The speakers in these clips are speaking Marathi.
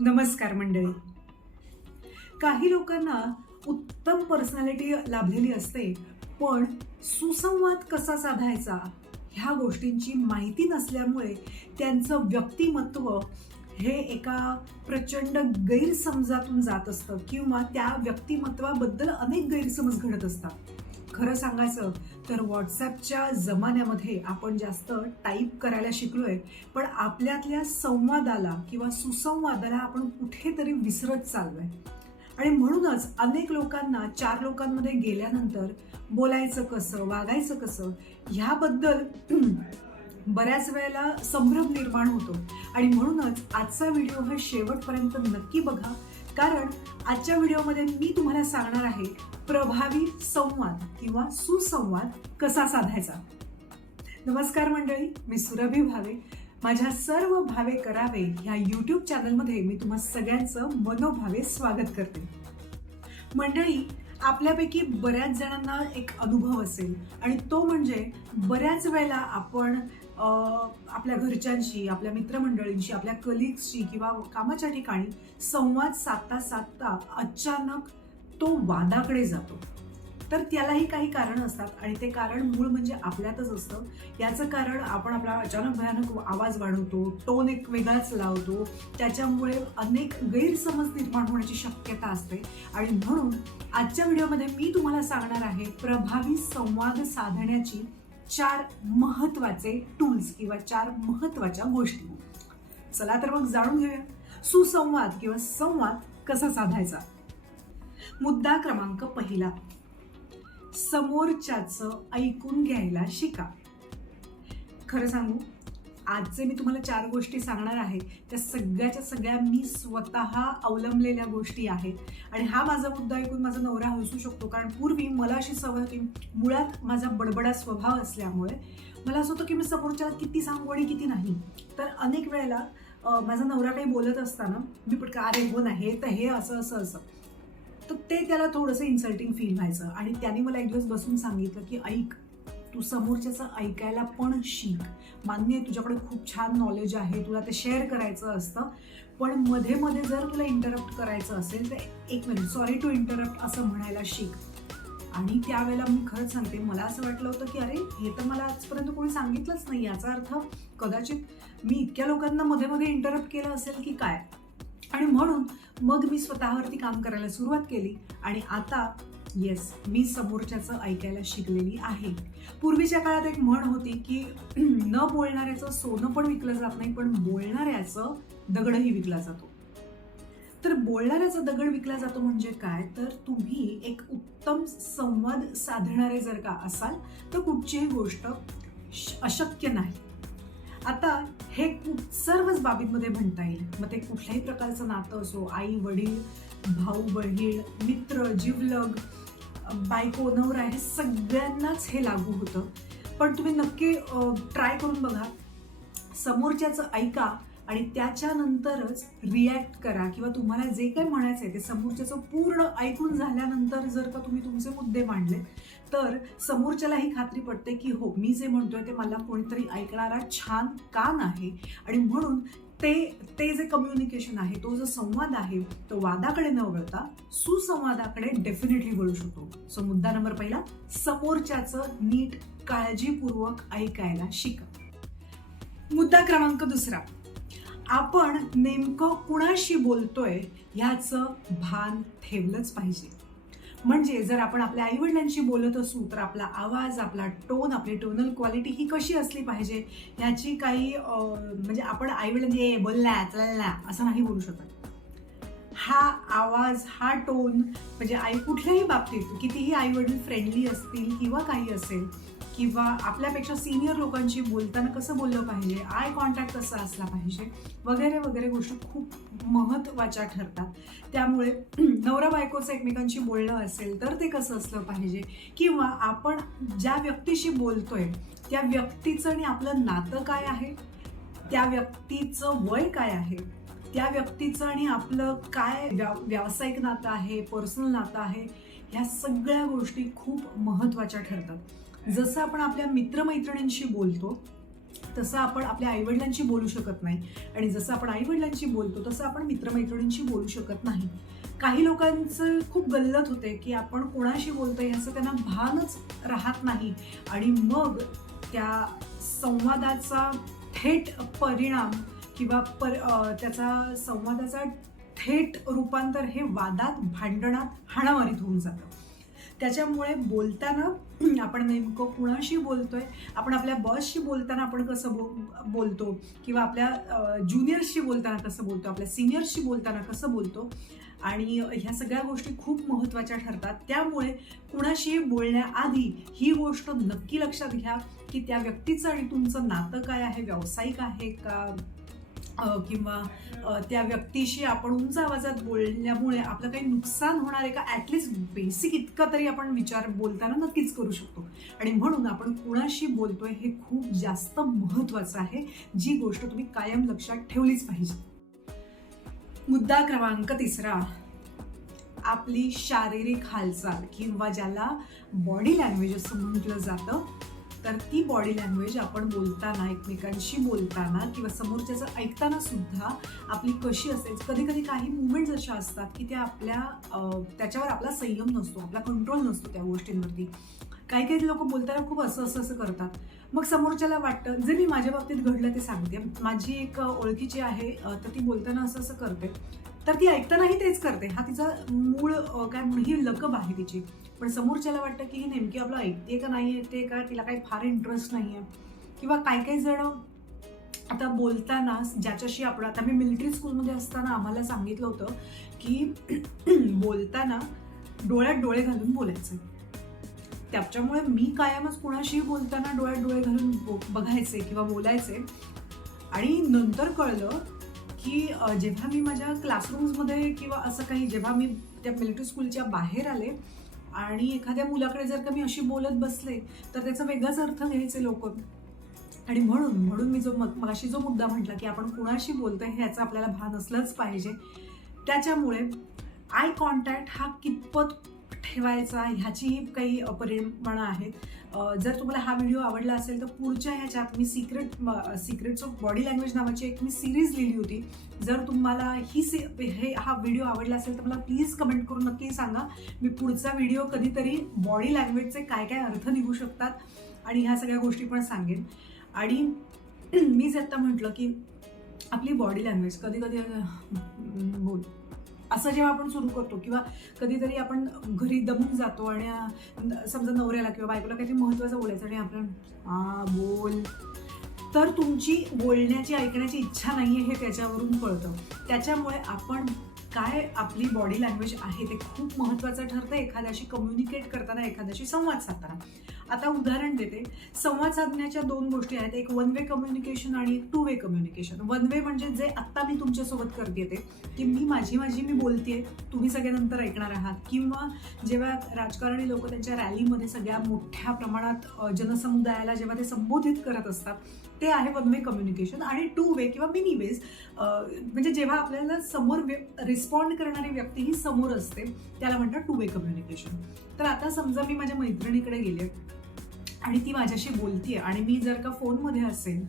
नमस्कार मंडळी. काही लोकांना उत्तम पर्सनॅलिटी लाभलेली असते, पण सुसंवाद कसा साधायचा ह्या गोष्टींची माहिती नसल्यामुळे त्यांचं व्यक्तिमत्व हे एका प्रचंड गैरसमजातून जात असतं किंवा त्या व्यक्तिमत्वाबद्दल अनेक गैरसमज घडत असतात. खरं सांगायचं तर व्हॉट्सॲपच्या जमान्यामध्ये आपण जास्त टाईप करायला शिकलोय, पण आपल्यातल्या संवादाला किंवा सुसंवादाला आपण कुठेतरी विसरत चाललोय. आणि म्हणूनच अनेक लोकांना चार लोकांमध्ये गेल्यानंतर बोलायचं कसं, वागायचं कसं ह्याबद्दल बऱ्याच वेळेला संभ्रम निर्माण होतो. आणि म्हणूनच आजचा व्हिडिओ हा शेवटपर्यंत नक्की बघा, कारण आजच्या व्हिडिओमध्ये मी तुम्हाला सांगणार आहे प्रभावी संवाद किंवा सुसंवाद कसा साधायचा. नमस्कार मंडळी, मी सुरभी भावे. माझ्या सर्व भावे करावे ह्या यूट्यूब चॅनलमध्ये मी तुम्हा सगळ्यांचं मनोभावे स्वागत करते. मंडळी, आपल्यापैकी बऱ्याच जणांना एक अनुभव असेल आणि तो म्हणजे बऱ्याच वेळेला आपण आपल्या घरच्यांशी, आपल्या मित्रमंडळींशी, आपल्या कलिग्सशी किंवा कामाच्या ठिकाणी संवाद साधता साधता अचानक तो वादाकडे जातो. तर त्यालाही काही कारण असतात आणि ते कारण मूळ म्हणजे आपल्यातच असतं. याचं कारण आपण आपला अचानक भयानक आवाज वाढवतो, टोन एक वेगळाच लावतो, त्याच्यामुळे अनेक गैरसमज निर्माण होण्याची शक्यता असते. आणि म्हणून आजच्या व्हिडिओमध्ये मी तुम्हाला सांगणार आहे प्रभावी संवाद साधण्याची 4 महत्त्वाचे टूल्स किंवा 4 महत्त्वाच्या गोष्टी. चला तर मग जाणून घेऊया सुसंवाद किंवा संवाद कसा साधायचा. मुद्दा क्रमांक 1, समोरच्याचं ऐकून घ्यायला शिका. खरं सांगू, आज जे मी तुम्हाला 4 गोष्टी सांगणार आहे त्या सगळ्याच्या सगळ्या मी स्वतः अवलंबलेल्या गोष्टी आहेत. आणि हा माझा मुद्दा ऐकून माझा नवरा हसू शकतो, कारण पूर्वी मला अशी सवय होती, मुळात माझा बडबडा स्वभाव असल्यामुळे मला असं होतं की मी समोरच्याला किती सांगू आणि किती नाही. तर अनेक वेळेला माझा नवरा काही बोलत असताना मी पटकन अरे हो ना, हे तर हे असं असं असं, तर ते त्याला थोडंसं इन्सल्टिंग फील व्हायचं. आणि त्याने मला एक दिवस बसून सांगितलं की ऐक, तू समोरच्याचं ऐकायला पण शिक. मान्य आहे तुझ्याकडे खूप छान नॉलेज आहे, तुला ते शेअर करायचं असतं, पण मध्ये मध्ये जर तुला इंटरप्ट करायचं असेल तर 1 मिनिट, सॉरी टू इंटरप्ट असं म्हणायला शिक. आणि त्यावेळेला मी खरंच सांगते, मला असं वाटलं होतं की अरे हे तर मला आजपर्यंत कोणी सांगितलंच नाही. याचा अर्थ कदाचित मी इतक्या लोकांना मध्ये मध्ये इंटरप्ट केलं असेल की काय. आणि म्हणून मग मी स्वतःवरती काम करायला सुरुवात केली आणि आता येस, मी समोरच्याचं ऐकायला शिकलेली आहे. पूर्वीच्या काळात एक म्हण होती की न बोलणाऱ्याचं सोनं पण विकलं जात नाही, पण बोलणाऱ्याचं दगडही विकला जातो. तर बोलणाऱ्याचा दगड विकला जातो म्हणजे काय, तर तुम्ही एक उत्तम संवाद साधणारे जर का असाल तर कुठचीही गोष्ट अशक्य नाही. आता हे सर्वच बाबींमध्ये म्हणता येईल. मग ते कुठल्याही प्रकारचं नातं असो, आई वडील, भाऊ बहीण, मित्र, जिवलग, बायको नवरा, हे सगळ्यांनाच हे लागू होतं. पण तुम्ही नक्की ट्राय करून बघा, समोरच्याचं ऐका आणि त्याच्यानंतरच रिॲक्ट करा किंवा तुम्हाला जे काही म्हणायचं आहे ते समोरच्याचं पूर्ण ऐकून झाल्यानंतर जर का तुम्ही तुमचे मुद्दे मांडले तर समोरच्यालाही खात्री पडते की हो, मी जे म्हणतोय ते मला कोणीतरी ऐकणारा छान कान आहे. आणि म्हणून ते जे कम्युनिकेशन आहे, तो जो संवाद आहे, तो वादाकडे न वळता सुसंवादाकडे डेफिनेटली वळू शकतो. सो मुद्दा नंबर 1, समोरच्याचं नीट काळजीपूर्वक ऐकायला शिका. मुद्दा क्रमांक 2, आपण नेमकं कुणाशी बोलतोय ह्याचं भान ठेवलंच पाहिजे. म्हणजे जर आपण आपल्या आईवडिलांशी बोलत असू तर आपला आवाज, आपला टोन, आपली टोनल क्वालिटी ही कशी असली पाहिजे ह्याची काही म्हणजे आपण आईवडिलांनी बोलला चलला असं नाही बोलू शकत. हा आवाज, हा टोन म्हणजे कुठल्याही बाबतीत कितीही आईवडील फ्रेंडली असतील किंवा काही असेल, किंवा आपल्यापेक्षा सिनियर लोकांशी बोलताना कसं बोललं पाहिजे, आय कॉन्टॅक्ट कसा असला पाहिजे, वगैरे वगैरे गोष्टी खूप महत्त्वाच्या ठरतात. त्यामुळे नवरा बायकोचं एकमेकांशी बोलणं असेल तर ते कसं असलं पाहिजे, किंवा आपण ज्या व्यक्तीशी बोलतोय त्या व्यक्तीचं आणि आपलं नातं काय आहे, त्या व्यक्तीचं वय काय आहे, त्या व्यक्तीचं आणि आपलं काय व्यावसायिक नातं आहे, पर्सनल नातं आहे, ह्या सगळ्या गोष्टी खूप महत्त्वाच्या ठरतात. जसं आपण आपल्या मित्रमैत्रिणींशी बोलतो तसं आपण आपल्या आईवडिलांशी बोलू शकत नाही, आणि जसं आपण आईवडिलांशी बोलतो तसं आपण मित्रमैत्रिणींशी बोलू शकत नाही. काही लोकांचं खूप गल्लत होते की आपण कोणाशी बोलतोय ह्याचं त्यांना भानच राहत नाही, आणि मग त्या संवादाचा थेट परिणाम किंवा त्याचा संवादाचा थेट रूपांतर हे वादात, भांडणात, हाणामारीत होऊन जातं. त्याच्यामुळे बोलताना आपण नेमकं कुणाशी बोलतोय, आपण आपल्या बॉसशी बोलताना आपण कसं बोलतो, किंवा आपल्या ज्युनियर्सशी बोलताना कसं बोलतो, आपल्या सिनियर्सशी बोलताना कसं बोलतो, आणि ह्या सगळ्या गोष्टी खूप महत्त्वाच्या ठरतात. त्यामुळे कुणाशी बोलण्याआधी ही गोष्ट नक्की लक्षात घ्या की त्या व्यक्तीचं आणि तुमचं नातं काय आहे, व्यावसायिक आहे का, किंवा त्या व्यक्तीशी आपण उंच आवाजात बोलण्यामुळे आपलं काही नुकसान होणार आहे का. ॲटलिस्ट बेसिक इतकं तरी आपण विचार बोलताना नक्कीच करू शकतो. आणि म्हणून आपण कुणाशी बोलतोय हे खूप जास्त महत्त्वाचं आहे, जी गोष्ट तुम्ही कायम लक्षात ठेवलीच पाहिजे. मुद्दा क्रमांक 3, आपली शारीरिक हालचाल किंवा ज्याला बॉडी लँग्वेज असं म्हटलं जातं. तर ती बॉडी लँग्वेज आपण बोलताना, एकमेकांशी बोलताना किंवा समोरच्याचं ऐकताना सुद्धा आपली कशी असेल. कधी कधी काही मुवमेंट्स अशा असतात की त्या त्याच्यावर आपला संयम नसतो, आपला कंट्रोल नसतो त्या गोष्टींवरती. काही काही लोक बोलताना खूप असं करतात. मग समोरच्याला वाटतं, जे मी माझ्या बाबतीत घडलं ते सांगते. माझी एक ओळखीची आहे, तर ती बोलताना असं करते, तर ती ऐकतानाही तेच करते. हा तिचा मूळ काय ही लकब आहे तिची. पण समोरच्याला वाटतं की ही नेमकी आपलं ऐकते का नाही ऐकते का, तिला काही फार इंटरेस्ट नाही आहे. किंवा काही जण आता बोलताना ज्याच्याशी आपण, आता मी मिलिटरी स्कूलमध्ये असताना आम्हाला सांगितलं होतं की बोलताना डोळ्यात डोळे घालून बोलायचं. त्याच्यामुळे मी कायमच कुणाशी बोलताना डोळ्यात डोळे घालून बघायचे किंवा बोलायचे. आणि नंतर कळलं की जेव्हा मी माझ्या क्लासरूम्समध्ये किंवा असं काही, जेव्हा मी त्या मिलिटरी स्कूलच्या बाहेर आले आणि एखाद्या मुलाकडे जर का मी अशी बोलत बसले तर त्याचा वेगळाच अर्थ घ्यायचे लोक. आणि म्हणून मी मगाशी जो मुद्दा म्हटला की आपण कुणाशी बोलतोय ह्याचं आपल्याला भान असलंच पाहिजे. त्याच्यामुळे आय कॉन्टॅक्ट हा कितपत ठेवायचा ह्याचीही काही परिमाणं आहेत. जर तुम्हाला हा व्हिडिओ आवडला असेल तर पुढच्या ह्याच्यात मी सिक्रेट्स ऑफ बॉडी लँग्वेज नावाची एक मी सिरीज लिहिली होती. जर तुम्हाला हा व्हिडिओ आवडला असेल तर मला प्लीज कमेंट करून नक्की सांगा. मी पुढचा व्हिडिओ कधीतरी बॉडी लँग्वेजचे काय काय अर्थ निघू शकतात आणि ह्या सगळ्या गोष्टी पण सांगेन. आणि मी जे आता म्हटलं की आपली बॉडी लँग्वेज कधी कधी बोल असं जेव्हा आपण सुरू करतो, किंवा कधीतरी आपण घरी दमून जातो आणि समजा नवऱ्याला किंवा बायकोला काहीतरी महत्त्वाचं बोलायचं आणि आपण बोल, तर तुमची बोलण्याची, ऐकण्याची इच्छा नाही आहे हे त्याच्यावरून कळतं. त्याच्यामुळे आपण काय आपली बॉडी लँग्वेज आहे ते खूप महत्त्वाचं ठरतं एखाद्याशी कम्युनिकेट करताना, एखाद्याशी संवाद साधताना. आता उदाहरण देते. संवाद साधण्याच्या 2 गोष्टी आहेत, एक वन वे कम्युनिकेशन आणि एक 2 वे कम्युनिकेशन. वन वे म्हणजे जे आत्ता मी तुमच्यासोबत करते ते की मी माझी बोलते, तुम्ही सगळे नंतर ऐकणार आहात. किंवा जेव्हा राजकारणी लोक त्यांच्या रॅलीमध्ये सगळ्या मोठ्या प्रमाणात जनसमुदायाला जेव्हा ते संबोधित करत असतात, ते आहे वन वे कम्युनिकेशन. आणि 2 वे किंवा मिनी वेज म्हणजे जेव्हा आपल्याला समोर रिस्पॉन्ड करणारी व्यक्ती ही समोर असते, त्याला म्हणतात 2 वे कम्युनिकेशन. तर आता समजा मी माझ्या मैत्रिणीकडे गेले आणि ती माझ्याशी बोलतीये आणि मी जर का फोनमध्ये असेल,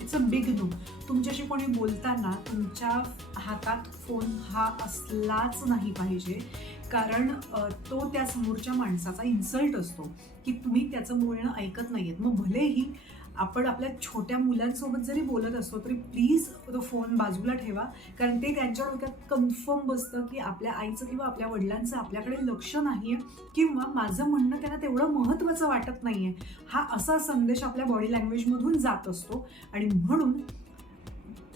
इट्स अ बिग नो. तुमच्याशी कोणी बोलताना तुमच्या हातात फोन हा असलाच नाही पाहिजे, कारण तो त्या समोरच्या माणसाचा इन्सल्ट असतो की तुम्ही त्याचं बोलणं ऐकत नाहीयेत. मग भलेही आपण आपल्या छोट्या मुलांसोबत जरी बोलत असतो तरी प्लीज तो फोन बाजूला ठेवा, कारण ते त्यांच्या डोक्यात कन्फर्म बसतं की आपल्या आईचं किंवा आपल्या वडिलांचं आपल्याकडे लक्ष नाही आहे, किंवा माझं म्हणणं त्यांना तेवढं महत्त्वाचं वाटत नाही आहे. हा असा संदेश आपल्या बॉडी लँग्वेजमधून जात असतो. आणि म्हणून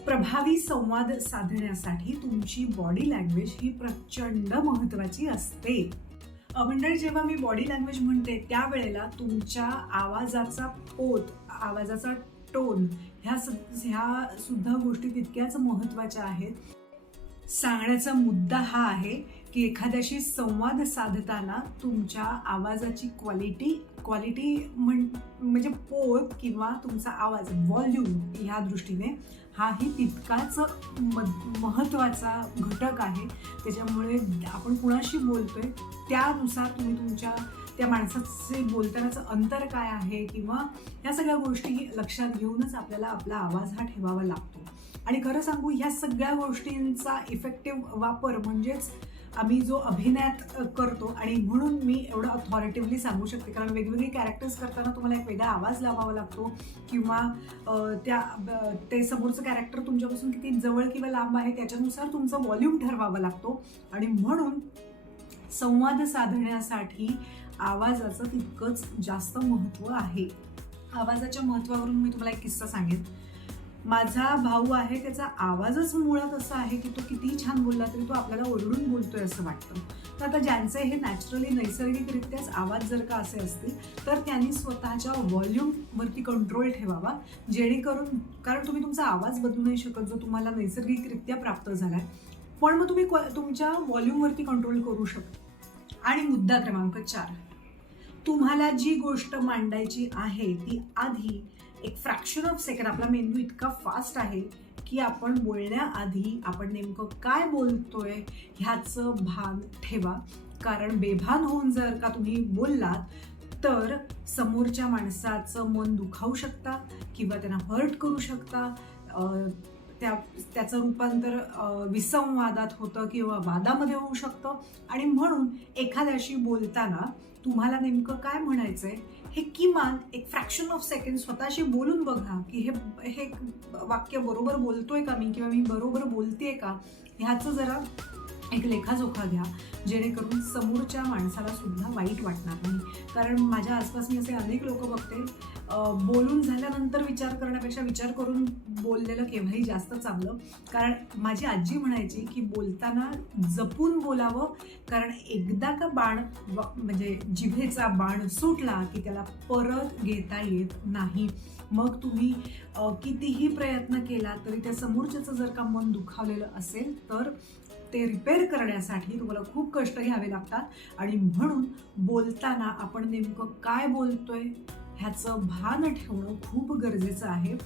प्रभावी संवाद साधण्यासाठी तुमची बॉडी लँग्वेज ही प्रचंड महत्त्वाची असते. मंडळी, जेव्हा मी बॉडी लँग्वेज म्हणते त्यावेळेला तुमच्या आवाजाचा पोत, आवाजाचा टोन ह्या सुद्धा गोष्टी तितक्याच महत्त्वाच्या आहेत. सांगण्याचा मुद्दा हा आहे की एखाद्याशी संवाद साधताना तुमच्या आवाजाची क्वालिटी म्हणजे पोत किंवा तुमचा आवाज, व्हॉल्यूम ह्या दृष्टीने हाही तितकाच महत्त्वाचा घटक आहे. त्याच्यामुळे आपण कुणाशी बोलतोय त्यानुसार तुम्ही तुमच्या त्या माणसाचे बोलतानाचं अंतर काय आहे किंवा या सगळ्या गोष्टी लक्षात घेऊनच आपल्याला आपला आवाज हा ठेवावा लागतो. आणि खरं सांगू, ह्या सगळ्या गोष्टींचा इफेक्टिव्ह वापर म्हणजेच आम्ही जो अभिनयात करतो, आणि म्हणून मी एवढं अथॉरिटिव्हली सांगू शकते, कारण वेगवेगळे कॅरेक्टर्स करताना तुम्हाला एक वेगळा आवाज लावावा लागतो किंवा ते समोरचं कॅरेक्टर तुमच्यापासून किती जवळ किंवा लांब आहे त्याच्यानुसार तुमचा व्हॉल्यूम ठरवावा लागतो. आणि म्हणून संवाद साधण्यासाठी आवाजाचं तितकंच जास्त महत्त्व आहे. आवाजाच्या महत्त्वावरून मी तुम्हाला एक किस्सा सांगेन. माझा भाऊ आहे, त्याचा आवाजच मुळात असा आहे की तो किती छान बोलला तरी तो आपल्याला ओरडून बोलतोय असं वाटतं. तर आता ज्यांचे हे नॅचरली नैसर्गिकरित्याच आवाज जर का असे असतील तर त्यांनी स्वतःच्या व्हॉल्यूमवरती कंट्रोल ठेवावा, जेणेकरून, कारण तुम्ही तुमचा आवाज बदलू नाही शकत जो तुम्हाला नैसर्गिकरित्या प्राप्त झालाय, पण मग तुम्ही तुमच्या व्हॉल्यूमवरती कंट्रोल करू शकता. आणि मुद्दा क्रमांक 4, तुम्हाला जी गोष्ट मांडायची आहे ती आधी एक फ्रॅक्शन ऑफ सेकंड, आपला मेंदू इतका फास्ट आहे की आपण बोलण्याआधी आपण नेमकं काय बोलतोय ह्याचं भान ठेवा. कारण बेभान होऊन जर का तुम्ही बोललात तर समोरच्या माणसाचं मन दुखावू शकता किंवा त्यांना हर्ट करू शकता. त्याचं रूपांतर विसंवादात होतं किंवा वादामध्ये होऊ शकतं. आणि म्हणून एखाद्याशी बोलताना तुम्हाला नेमकं काय म्हणायचंय हे किमान एक फ्रॅक्शन ऑफ सेकंड स्वतःशी बोलून बघा की हे वाक्य बरोबर बोलतोय का मी, किंवा मी बरोबर बोलतेय का, ह्याचं जरा एक लेखाजोखा घ्या, जेणेकरून समोरच्या माणसाला सुद्धा वाईट वाटणार नाही. कारण माझ्या आसपास मी असे अनेक लोक बघते, बोलून झाल्यानंतर विचार करण्यापेक्षा विचार करून बोललेलं केव्हाही जास्त चांगलं. कारण माझी आजी म्हणायची की बोलताना जपून बोलावं, कारण एकदा का बाण म्हणजे जिभेचा बाण सुटला की त्याला परत घेता येत नाही. मग तुम्ही कितीही प्रयत्न केला तरी त्या समोरच्याचं जर का मन दुखावलेलं असेल तर ते रिपेअर करण्यासाठी तुम्हाला खूप कष्ट घ्यावे लागतात. आणि म्हणून बोलताना आपण नेमकं काय बोलतोय ह्याचं भान ठेवणं खूप गरजेचं आहे.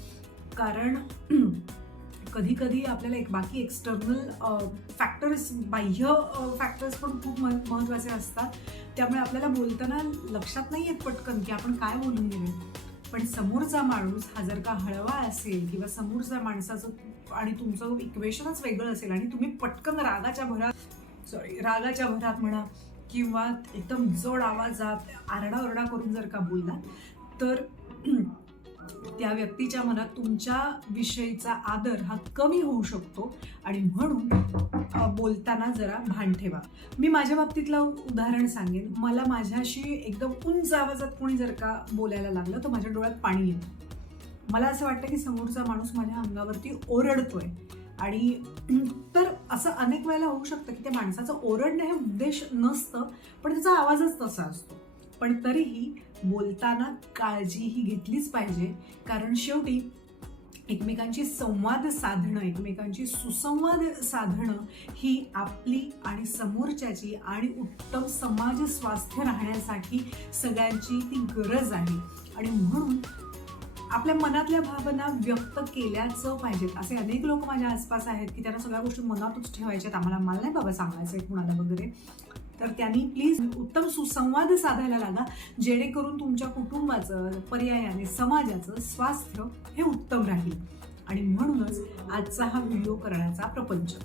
कारण कधी कधी आपल्याला बाकी एक्सटर्नल फॅक्टर्स, बाह्य फॅक्टर्स पण खूप महत्त्वाचे असतात. त्यामुळे आपल्याला बोलताना लक्षात नाही येत पटकन की आपण काय बोलून गेले. पण समोरचा माणूस हा जर का हळवा असेल किंवा समोरच्या माणसाचं आणि तुमचं इक्वेशनच वेगळं असेल आणि तुम्ही पटकन रागाच्या भरात म्हणा किंवा एकदम जड आवाजात आरडाओरडा करून जर का बोलला तर त्या व्यक्तीच्या मनात तुमच्या विषयीचा आदर हा कमी होऊ शकतो. आणि म्हणून बोलताना जरा भान ठेवा. मी माझ्या बाबतीतलं उदाहरण सांगेन. मला माझ्याशी एकदम उंच आवाजात कोणी जर का बोलायला लागलं तर माझ्या डोळ्यात पाणी येतं. मला असं वाटतं की समोरचा माणूस माझ्या अंगावरती ओरडतोय. आणि तर असं अनेक वेळेला होऊ शकतं की त्या माणसाचं ओरडणं हे उद्देश नसतं, पण त्याचा आवाजच तसा असतो. पण तरीही बोलताना काळजी ही घेतलीच पाहिजे. कारण शेवटी एकमेकांची संवाद साधणं, एकमेकांची सुसंवाद साधणं ही आपली आणि समोरच्याची आणि उत्तम समाज स्वास्थ्य राहण्यासाठी सगळ्यांची ती गरज आहे. आणि म्हणून आपल्या मनातल्या भावना व्यक्त केल्याचं पाहिजेत. असे अनेक लोक माझ्या आसपास आहेत की त्यांना सगळ्या गोष्टी मनातच ठेवायच्यात. मला नाही बाबा सांगायचं आहे कुणाला वगैरे. तर त्यांनी प्लीज उत्तम सुसंवाद साधायला लागा, जेणेकरून तुमच्या कुटुंबाचं, पर्यायाने समाजाचं स्वास्थ्य हे उत्तम राहील. आणि म्हणूनच आजचा हा व्हिडिओ करण्याचा प्रपंच.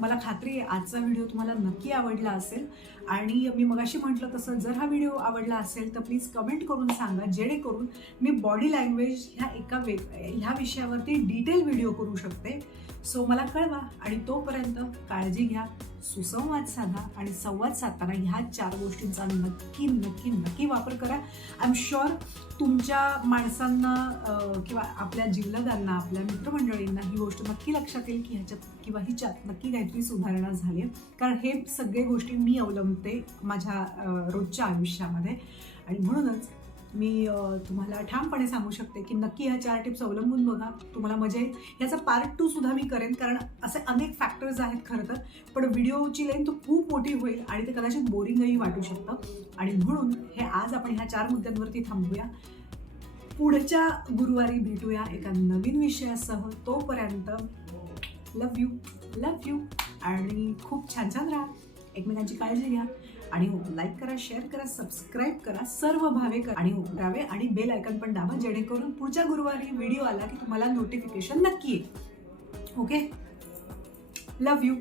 मला खात्री आहे आजचा व्हिडिओ तुम्हाला नक्की आवडला असेल. आणि मी मगाशी म्हटलं तसं जर हा व्हिडिओ आवडला असेल तर प्लीज कमेंट करून सांगा, जेणेकरून मी बॉडी लँग्वेज ह्या विषयावरती डिटेल व्हिडिओ करू शकते. सो मला कळवा. आणि तोपर्यंत काळजी घ्या, सुसंवाद साधा आणि संवाद साधताना ह्या 4 गोष्टींचा नक्की नक्की नक्की वापर करा. आय एम शुअर तुमच्या माणसांना किंवा आपल्या जिल्हगांना, आपल्या मित्रमंडळींना ही गोष्ट नक्की लक्षात येईल की ह्याच्यात किंवा हिच्यात नक्की काहीतरी सुधारणा झाली आहे. कारण हे सगळे गोष्टी मी अवलंबते माझ्या रोजच्या आयुष्यामध्ये. आणि म्हणूनच मी तुम्हाला ठामपणे सांगू शकते की नक्की ह्या 4 टिप्स अवलंबून बघा, तुम्हाला मजा येईल. ह्याचा पार्ट 2 सुद्धा मी करेन, कारण असे अनेक फॅक्टर्स आहेत खरं तर. पण व्हिडिओची लेंथ खूप मोठी होईल आणि ते कदाचित बोरिंगही वाटू शकतं. आणि म्हणून हे आज आपण ह्या 4 मुद्द्यांवरती थांबूया. पुढच्या गुरुवारी भेटूया एका नवीन विषयासह. तोपर्यंत लव यू आणि खूप छान छान राहा, एकमेकांची काळजी घ्या आणि हो, लाईक करा, शेअर करा, सबस्क्राईब करा, सर्व भावे करा आणि हो डावे आणि बेल आयकॉन पण दाबा, जेणेकरून पुढच्या गुरुवारी व्हिडिओ आला की तुम्हाला नोटिफिकेशन नक्की येईल. Okay, love you.